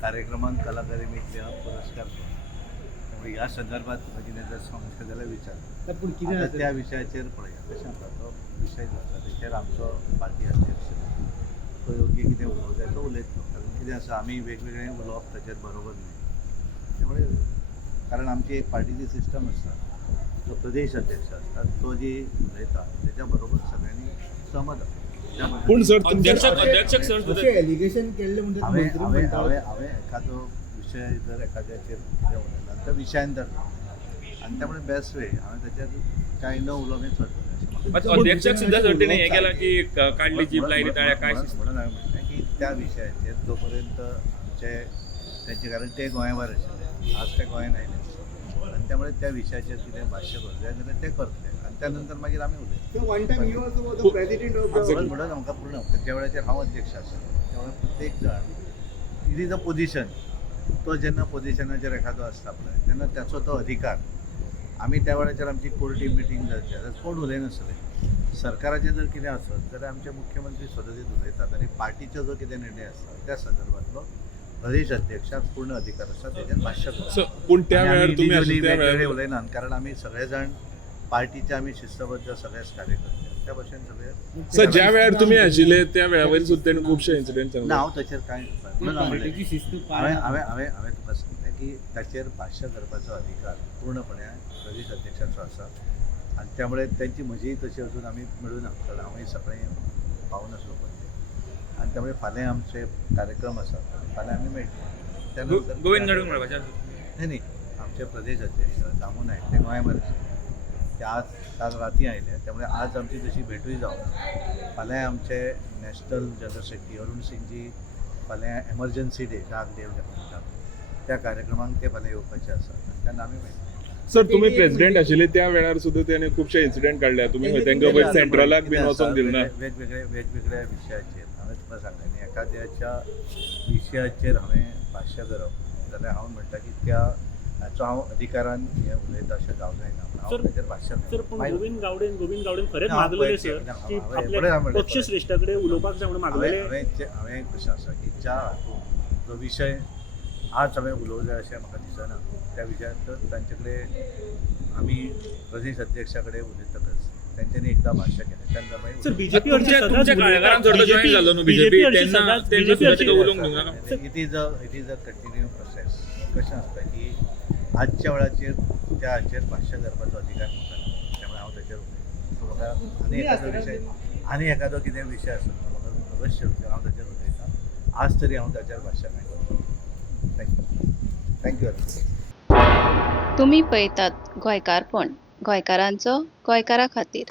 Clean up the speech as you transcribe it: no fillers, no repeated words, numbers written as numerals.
कार्यक्रमांक कलाकारी मेळटले पुरस्कार त्यामुळे ह्या संदर्भात कितें जर समस्या जाल्यार विचार त्या विशयाचेर पळया कशें आसा तो विशय जो आसा तेचेर आमचो पार्टी अध्यक्ष तो योग्य कितें उलोवंक जाय तो उलयतलो कारण कितें आसा आमी वेगवेगळें उलोवप ताचेर बरोबर न्ही त्यामुळे कारण आमची एक पार्टीची सिस्टम आसता जो प्रदेश अध्यक्ष आसता तो जी उलयता तेच्या बरोबर सगळ्यांनी सहमत आसा पूण सर अध्यक्ष सर एलिगेशन केल्ले म्हणजे हांवें एखादो विशय जर एखाद्याचेर कितें उलयला तर विशयांतर आनी त्यामुळे बेस्ट वे हांवें ताचेर कांय न उलोवंक सोडलें अध्यक्षाक सुद्दां सर्तीने हे केला की काढली जीप लायली ताळ्या काय म्हणून हांवें म्हटलें की त्या विशयाचेर जो पर्यंत आमचे तेंचे कारण ते गोंयाभायर आशिल्ले आज ते गोंयान आयले आनी त्यामुळे त्या विशयाचेर कितें भाश्य करूंक जाय जाल्यार ते करतले आनी त्या नंतर मागीर आमी उलयतले म्हणून आमकां पूर्ण त्या वेळाचेर हांव अध्यक्ष आशिल्लो त्यामुळे प्रत्येक जाण इट इज अ पोजिशन तो जेन्ना पोजिशनाचेर एखादो आसता पळय तेन्ना त्याचो तो अधिकार आमी त्या वेळाचेर आमची कोर्टी मिटींग जावची जाल्यार कोण उलयनासले सरकाराचें जर कितें आसत जाल्यार आमचे मुख्यमंत्री सदतीत उलयतात आनी पार्टीचो जो कितें निर्णय आसता त्या संदर्भातलो प्रदेश अध्यक्षाक पूर्ण अधिकार आसा तेजेर भाश्य वेगवेगळे उलयनात कारण आमी सगळे जाण पार्टीचे आमी शिस्तबद्ध सगळेच कार्यकर्ते त्या भशेन सगळे सर ज्या वेळार तुमी आशिल्ले त्या वेळावयर सुद्दां खुबशे इन्सिडेंट ना हांव ताचेर कांय हांवें तुका सांगलें की ताचेर भाश्य करपाचो अधिकार पूर्णपणे प्रदेश अध्यक्षाचो आसा आनी त्यामुळे त्यांची म्हजी तशी अजून आमी मेळूं ना कारण हांवूय सकाळीं पावून आसलो पणजे आनी त्यामुळे फाल्यां आमचे कार्यक्रम आसात फाल्यां आमी मेळटले त्या नंतर गोविंद घडोवन मेळपाचें न्ही आमचे प्रदेश अध्यक्ष दामू नायक ते गोंयाभायर ते आज काल राती आयले त्यामुळे आज आमची तशी भेटूय जावं फाल्यां आमचे national general secretary Arun Singhji फाल्यां एमर्जन्सी डे डार्क डे म्हणटात त्या कार्यक्रमांक ते फाल्यां येवपाचे आसात आनी तेन्ना आमी मेळटले सर तुम्ही प्रेसिडेंट आशिल्ले त्या वेळार सुद्दां त्याने खुबशे इन्सिडेंट काडल्या तुम्ही तांकां सेंट्रलाक बीन वचोंक दिलना वेगवेगळ्या विशयाचेर हांवें तुका सांगलें न्ही एखाद्याच्या विशयाचेर हांवें भाश्य करप जाल्यार हांव म्हणटा की त्या हाचो हांव अधिकारान हें उलयता अशें जावंक जायना हांव ताचेर भाश्य गोविंद गावडेन खरेंच मागलेले सर की आपल्या पक्ष श्रेष्ठाकडे उलोवपाक जाय म्हणून मागलेले हांवें कशें आसा की ज्या हातूंत जो विशय आज हांवें उलोवंक जाय अशें म्हाका दिसना त्या विशयात तांचे कडेन आमी प्रदेश अध्यक्षा कडेन उलयतकच तेंच्यांनी एकदां भाश्य केलें तेन्ना मागीर sir BJP it is a continue process कशें आसता की आजच्या वेळाचेर त्या हाचेर भाश्य करपाचो अधिकार म्हाका त्यामुळे हांव ताचेर उलयतां आनी एखादो कितें विशय आसत म्हाका अवश्य हांव ताचेर उलयतां आज तरी हांव ताचेर भाश्य करतां थँक्यू तुम्ही पळयतात गोंयकारपण गोंयकारांचो गोंयकारा खातीर.